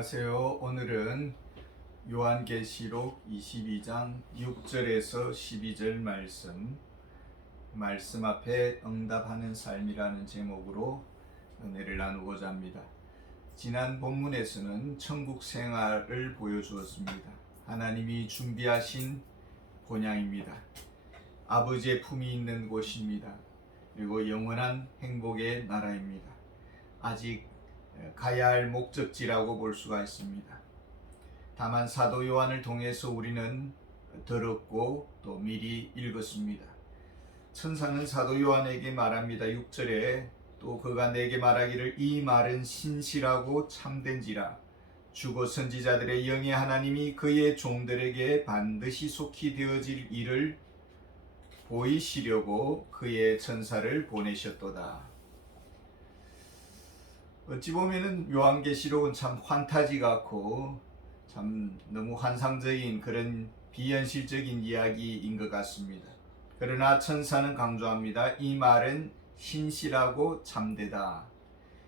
안녕하세요. 오늘은 요한계시록 22장 6절에서 12절 말씀 앞에 응답하는 삶이라는 제목으로 은혜를 나누고자 합니다. 지난 본문에서는 천국 생활을 보여주었습니다. 하나님이 준비하신 본향입니다. 아버지의 품이 있는 곳입니다. 그리고 영원한 행복의 나라입니다. 아직 가야 할 목적지라고 볼 수가 있습니다. 다만 사도 요한을 통해서 우리는 들었고 또 미리 읽었습니다. 천사는 사도 요한에게 말합니다. 6절에 또 그가 내게 말하기를 이 말은 신실하고 참된지라 주고 선지자들의 영의 하나님이 그의 종들에게 반드시 속히 되어질 일을 보이시려고 그의 천사를 보내셨도다. 어찌 보면은 요한계시록은 참 환타지 같고 참 너무 환상적인 그런 비현실적인 이야기인 것 같습니다. 그러나 천사는 강조합니다. 이 말은 신실하고 참되다.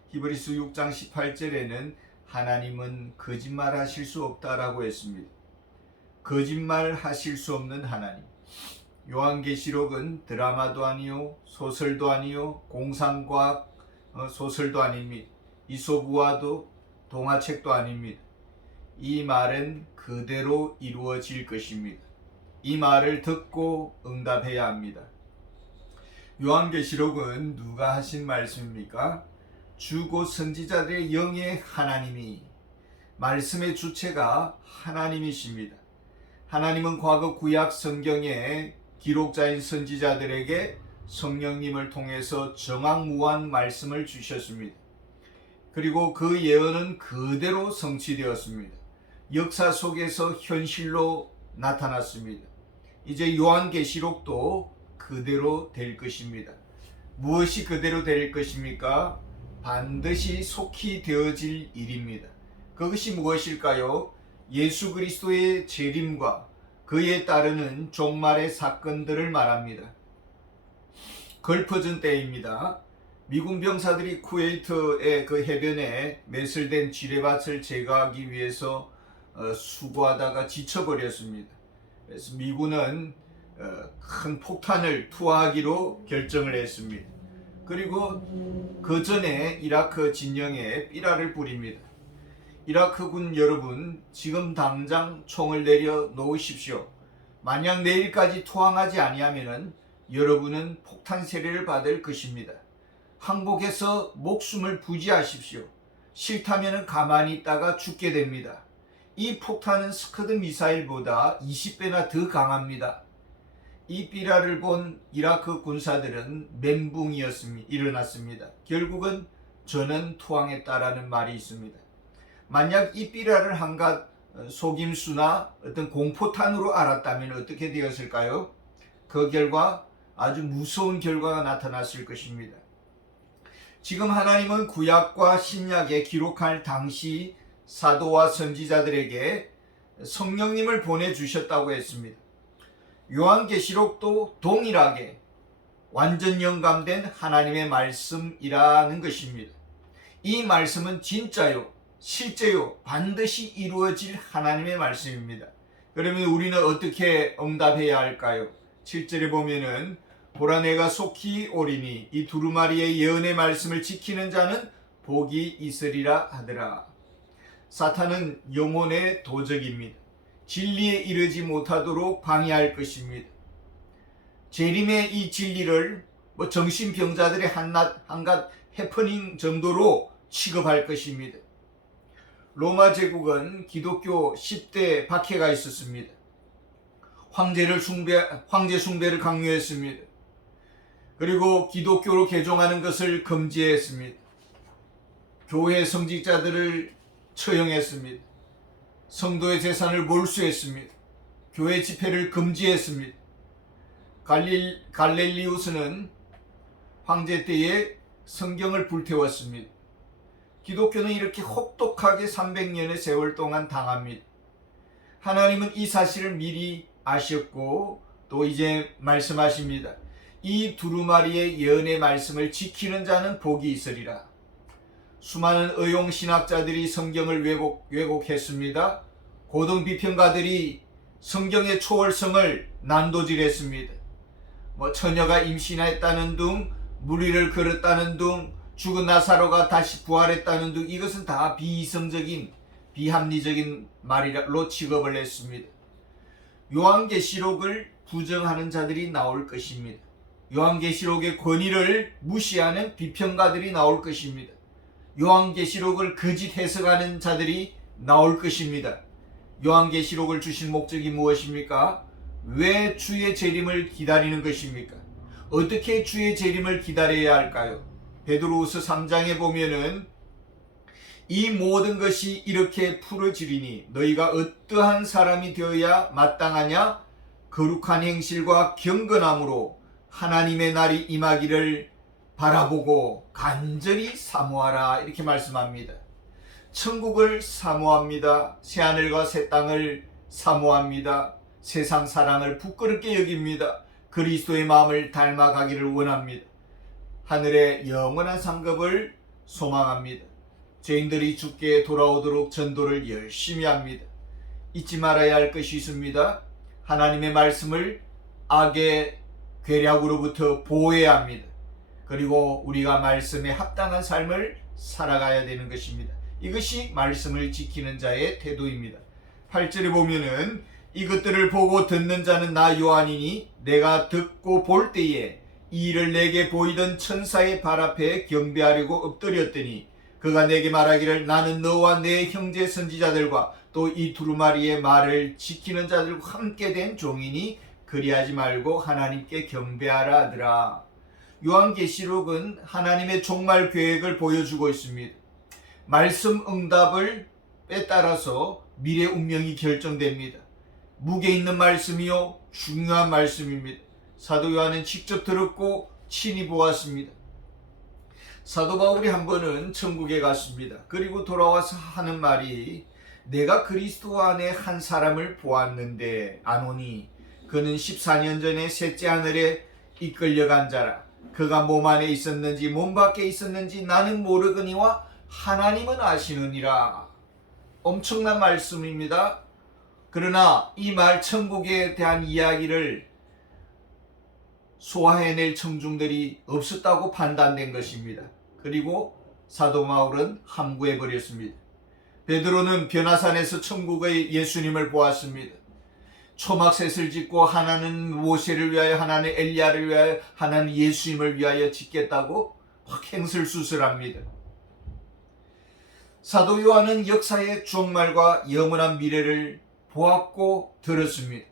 히브리서 6장 18절에는 하나님은 거짓말 하실 수 없다라고 했습니다. 거짓말 하실 수 없는 하나님. 요한계시록은 드라마도 아니요 소설도 아니요 공상과학 소설도 아닙니다. 이솝우화도 동화책도 아닙니다. 이 말은 그대로 이루어질 것입니다. 이 말을 듣고 응답해야 합니다. 요한계시록은 누가 하신 말씀입니까? 주고 선지자들의 영의 하나님이, 말씀의 주체가 하나님이십니다. 하나님은 과거 구약 성경의 기록자인 선지자들에게 성령님을 통해서 정확무한 말씀을 주셨습니다. 그리고 그 예언은 그대로 성취되었습니다. 역사 속에서 현실로 나타났습니다. 이제 요한계시록도 그대로 될 것입니다. 무엇이 그대로 될 것입니까? 반드시 속히 되어질 일입니다. 그것이 무엇일까요? 예수 그리스도의 재림과 그에 따르는 종말의 사건들을 말합니다. 걸퍼전 때입니다. 미군 병사들이 쿠웨이트의 그 해변에 매설된 지뢰밭을 제거하기 위해서 수고하다가 지쳐버렸습니다. 그래서 미군은 큰 폭탄을 투하하기로 결정을 했습니다. 그리고 그 전에 이라크 진영에 삐라를 뿌립니다. 이라크군 여러분, 지금 당장 총을 내려 놓으십시오. 만약 내일까지 투항하지 아니하면 여러분은 폭탄 세례를 받을 것입니다. 항복해서 목숨을 부지하십시오. 싫다면 가만히 있다가 죽게 됩니다. 이 폭탄은 스커드 미사일보다 20배나 더 강합니다. 이 삐라를 본 이라크 군사들은 멘붕이 일어났습니다. 결국은 저는 투항했다라는 말이 있습니다. 만약 이 삐라를 한갓 속임수나 어떤 공포탄으로 알았다면 어떻게 되었을까요? 그 결과 아주 무서운 결과가 나타났을 것입니다. 지금 하나님은 구약과 신약에 기록할 당시 사도와 선지자들에게 성령님을 보내주셨다고 했습니다. 요한계시록도 동일하게 완전 영감된 하나님의 말씀이라는 것입니다. 이 말씀은 진짜요, 실제요, 반드시 이루어질 하나님의 말씀입니다. 그러면 우리는 어떻게 응답해야 할까요? 7절에 보면은 보라 내가 속히 오리니 이 두루마리의 예언의 말씀을 지키는 자는 복이 있으리라 하더라. 사탄은 영혼의 도적입니다. 진리에 이르지 못하도록 방해할 것입니다. 재림의 이 진리를 정신병자들의 한갓 해퍼닝 정도로 취급할 것입니다. 로마 제국은 기독교 10대 박해가 있었습니다. 황제 숭배를 강요했습니다. 그리고 기독교로 개종하는 것을 금지했습니다. 교회 성직자들을 처형했습니다. 성도의 재산을 몰수했습니다. 교회 집회를 금지했습니다. 갈릴리우스는 황제 때에 성경을 불태웠습니다. 기독교는 이렇게 혹독하게 300년의 세월 동안 당합니다. 하나님은 이 사실을 미리 아셨고 또 이제 말씀하십니다. 이 두루마리의 예언의 말씀을 지키는 자는 복이 있으리라. 수많은 의용신학자들이 성경을 왜곡했습니다. 고등비평가들이 성경의 초월성을 난도질했습니다. 처녀가 임신했다는 둥, 무리를 걸었다는 둥, 죽은 나사로가 다시 부활했다는 둥, 이것은 다 비이성적인 비합리적인 말로 취급을 했습니다. 요한계시록을 부정하는 자들이 나올 것입니다. 요한계시록의 권위를 무시하는 비평가들이 나올 것입니다. 요한계시록을 거짓 해석하는 자들이 나올 것입니다. 요한계시록을 주신 목적이 무엇입니까? 왜 주의 재림을 기다리는 것입니까? 어떻게 주의 재림을 기다려야 할까요? 베드로후서 3장에 보면은 이 모든 것이 이렇게 풀어지리니 너희가 어떠한 사람이 되어야 마땅하냐? 거룩한 행실과 경건함으로 하나님의 날이 임하기를 바라보고 간절히 사모하라, 이렇게 말씀합니다. 천국을 사모합니다. 새하늘과 새 땅을 사모합니다. 세상 사랑을 부끄럽게 여깁니다. 그리스도의 마음을 닮아가기를 원합니다. 하늘의 영원한 상급을 소망합니다. 죄인들이 주께 돌아오도록 전도를 열심히 합니다. 잊지 말아야 할 것이 있습니다. 하나님의 말씀을 악의 괴략으로부터 보호해야 합니다. 그리고 우리가 말씀에 합당한 삶을 살아가야 되는 것입니다. 이것이 말씀을 지키는 자의 태도입니다. 8절에 보면은 이것들을 보고 듣는 자는 나 요한이니 내가 듣고 볼 때에 이 일을 내게 보이던 천사의 발 앞에 경배하려고 엎드렸더니 그가 내게 말하기를 나는 너와 내 형제 선지자들과 또 이 두루마리의 말을 지키는 자들과 함께 된 종이니 그리하지 말고 하나님께 경배하라 하더라. 요한계시록은 하나님의 종말 계획을 보여주고 있습니다. 말씀 응답을 따라서 미래 운명이 결정됩니다. 무게 있는 말씀이요 중요한 말씀입니다. 사도 요한은 직접 들었고 친히 보았습니다. 사도 바울이 한 번은 천국에 갔습니다. 그리고 돌아와서 하는 말이 내가 그리스도 안에 한 사람을 보았는데 아노니 그는 14년 전에 셋째 하늘에 이끌려간 자라. 그가 몸 안에 있었는지 몸 밖에 있었는지 나는 모르거니와 하나님은 아시느니라. 엄청난 말씀입니다. 그러나 이 말 천국에 대한 이야기를 소화해낼 청중들이 없었다고 판단된 것입니다. 그리고 사도 바울은 함구해버렸습니다. 베드로는 변화산에서 천국의 예수님을 보았습니다. 초막셋을 짓고 하나는 모세를 위하여 하나는 엘리야를 위하여 하나는 예수님을 위하여 짓겠다고 확 행설수설합니다. 사도 요한은 역사의 종말과 영원한 미래를 보았고 들었습니다.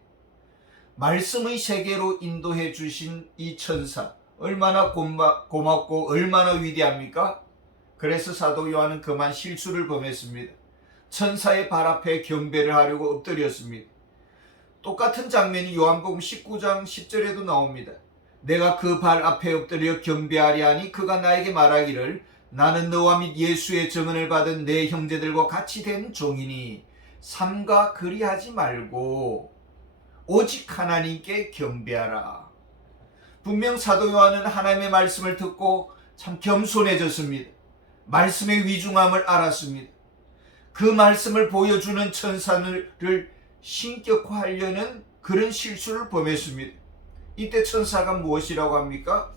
말씀의 세계로 인도해 주신 이 천사 얼마나 고맙고 얼마나 위대합니까? 그래서 사도 요한은 그만 실수를 범했습니다. 천사의 발 앞에 경배를 하려고 엎드렸습니다. 똑같은 장면이 요한복음 19장 10절에도 나옵니다. 내가 그 발 앞에 엎드려 경배하리 하니 그가 나에게 말하기를 나는 너와 및 예수의 증언을 받은 내 형제들과 같이 된 종이니 삼가 그리하지 말고 오직 하나님께 경배하라. 분명 사도 요한은 하나님의 말씀을 듣고 참 겸손해졌습니다. 말씀의 위중함을 알았습니다. 그 말씀을 보여주는 천사를 신격화하려는 그런 실수를 범했습니다. 이때 천사가 무엇이라고 합니까?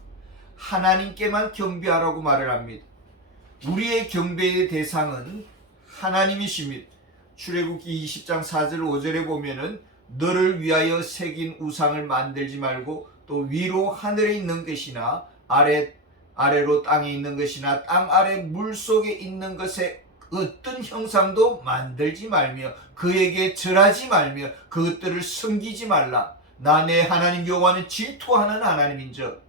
하나님께만 경배하라고 말을 합니다. 우리의 경배의 대상은 하나님이십니다. 출애굽기 20장 4절 5절에 보면은 너를 위하여 새긴 우상을 만들지 말고 또 위로 하늘에 있는 것이나 아래로 땅에 있는 것이나 땅 아래 물속에 있는 것에 어떤 형상도 만들지 말며 그에게 절하지 말며 그것들을 섬기지 말라. 나 내 하나님 여호와는 질투하는 하나님인즉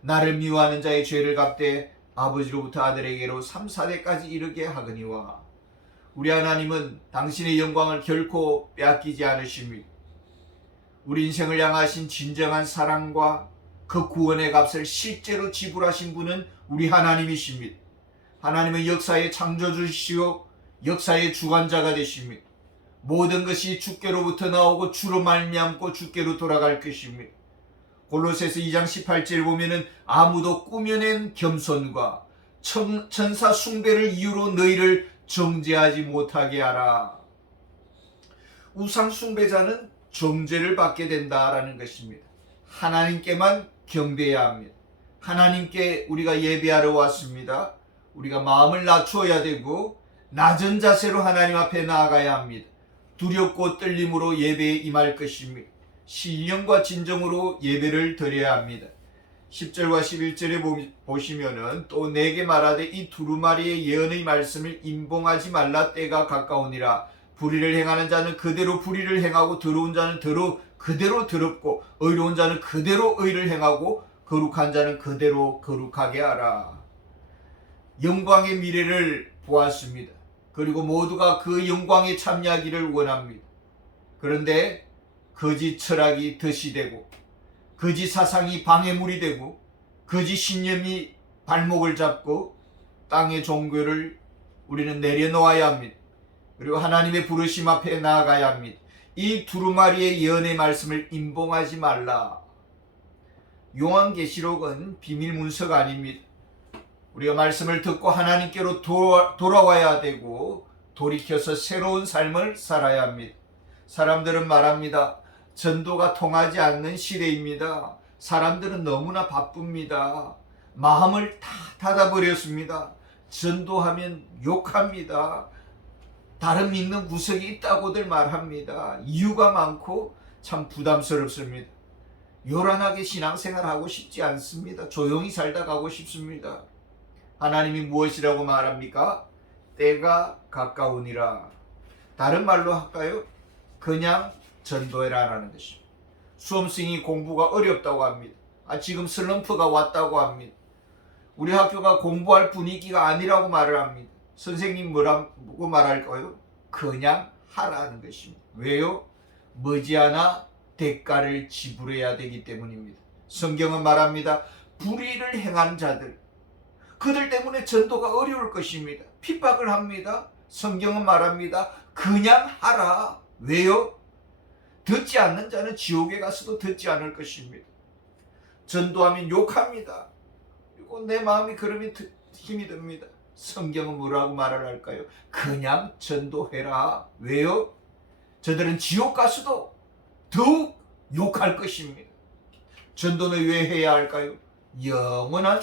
나를 미워하는 자의 죄를 갚되 아버지로부터 아들에게로 3, 4대까지 이르게 하거니와. 우리 하나님은 당신의 영광을 결코 빼앗기지 않으십니다. 우리 인생을 향하신 진정한 사랑과 그 구원의 값을 실제로 지불하신 분은 우리 하나님이십니다. 하나님은 역사의 창조주시오 역사의 주관자가 되십니다. 모든 것이 주께로부터 나오고 주로 말미암고 주께로 돌아갈 것입니다. 골로새서 2장 18절 보면은 아무도 꾸며낸 겸손과 천사 숭배를 이유로 너희를 정죄하지 못하게 하라. 우상 숭배자는 정죄를 받게 된다라는 것입니다. 하나님께만 경배해야 합니다. 하나님께 우리가 예배하러 왔습니다. 우리가 마음을 낮추어야 되고 낮은 자세로 하나님 앞에 나아가야 합니다. 두렵고 떨림으로 예배에 임할 것입니다. 신령과 진정으로 예배를 드려야 합니다. 10절과 11절에 보시면은 또 내게 말하되 이 두루마리의 예언의 말씀을 임봉하지 말라 때가 가까우니라. 불의를 행하는 자는 그대로 불의를 행하고 더러운 자는 그대로 더럽고 의로운 자는 그대로 의를 행하고 거룩한 자는 그대로 거룩하게 하라. 영광의 미래를 보았습니다. 그리고 모두가 그 영광에 참여하기를 원합니다. 그런데 거짓 철학이 덫이 되고 거짓 사상이 방해물이 되고 거짓 신념이 발목을 잡고 땅의 종교를 우리는 내려놓아야 합니다. 그리고 하나님의 부르심 앞에 나아가야 합니다. 이 두루마리의 예언의 말씀을 임봉하지 말라. 요한계시록은 비밀 문서가 아닙니다. 우리가 말씀을 듣고 하나님께로 돌아와야 되고 돌이켜서 새로운 삶을 살아야 합니다. 사람들은 말합니다. 전도가 통하지 않는 시대입니다. 사람들은 너무나 바쁩니다. 마음을 다 닫아버렸습니다. 전도하면 욕합니다. 다른 믿는 구석이 있다고들 말합니다. 이유가 많고 참 부담스럽습니다. 요란하게 신앙생활하고 싶지 않습니다. 조용히 살다 가고 싶습니다. 하나님이 무엇이라고 말합니까? 때가 가까우니라. 다른 말로 할까요? 그냥 전도해라라는 것입니다. 수험생이 공부가 어렵다고 합니다. 지금 슬럼프가 왔다고 합니다. 우리 학교가 공부할 분위기가 아니라고 말을 합니다. 선생님 뭐라고 말할까요? 그냥 하라는 것입니다. 왜요? 머지않아 대가를 지불해야 되기 때문입니다. 성경은 말합니다. 불의를 행한 자들, 그들 때문에 전도가 어려울 것입니다. 핍박을 합니다. 성경은 말합니다. 그냥 하라. 왜요? 듣지 않는 자는 지옥에 가서도 듣지 않을 것입니다. 전도하면 욕합니다. 그리고 내 마음이 그러면 힘이 듭니다. 성경은 뭐라고 말을 할까요? 그냥 전도해라. 왜요? 저들은 지옥 가서도 더욱 욕할 것입니다. 전도는 왜 해야 할까요? 영원한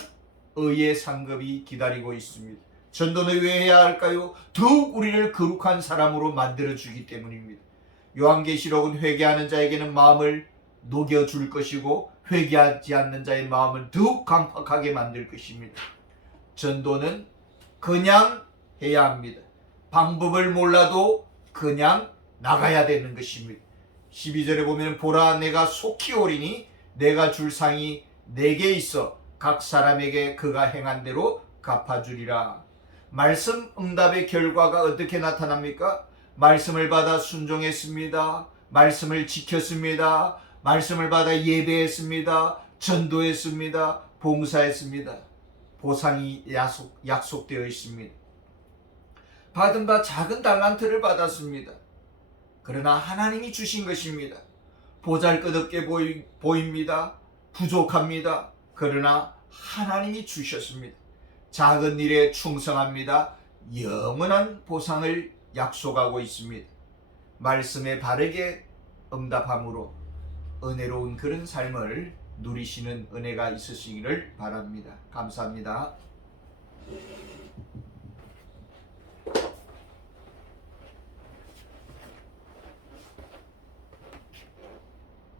의의 상급이 기다리고 있습니다. 전도는 왜 해야 할까요? 더욱 우리를 거룩한 사람으로 만들어주기 때문입니다. 요한계시록은 회개하는 자에게는 마음을 녹여줄 것이고 회개하지 않는 자의 마음을 더욱 강팍하게 만들 것입니다. 전도는 그냥 해야 합니다. 방법을 몰라도 그냥 나가야 되는 것입니다. 12절에 보면 보라 내가 속히 오리니 내가 줄 상이 내게 있어 각 사람에게 그가 행한 대로 갚아주리라. 말씀 응답의 결과가 어떻게 나타납니까? 말씀을 받아 순종했습니다. 말씀을 지켰습니다. 말씀을 받아 예배했습니다. 전도했습니다. 봉사했습니다. 보상이 약속되어 있습니다. 받은 바 작은 달란트를 받았습니다. 그러나 하나님이 주신 것입니다. 보잘것없게 보입니다. 부족합니다. 그러나 하나님이 주셨습니다. 작은 일에 충성합니다. 영원한 보상을 약속하고 있습니다. 말씀에 바르게 응답함으로 은혜로운 그런 삶을 누리시는 은혜가 있으시기를 바랍니다. 감사합니다.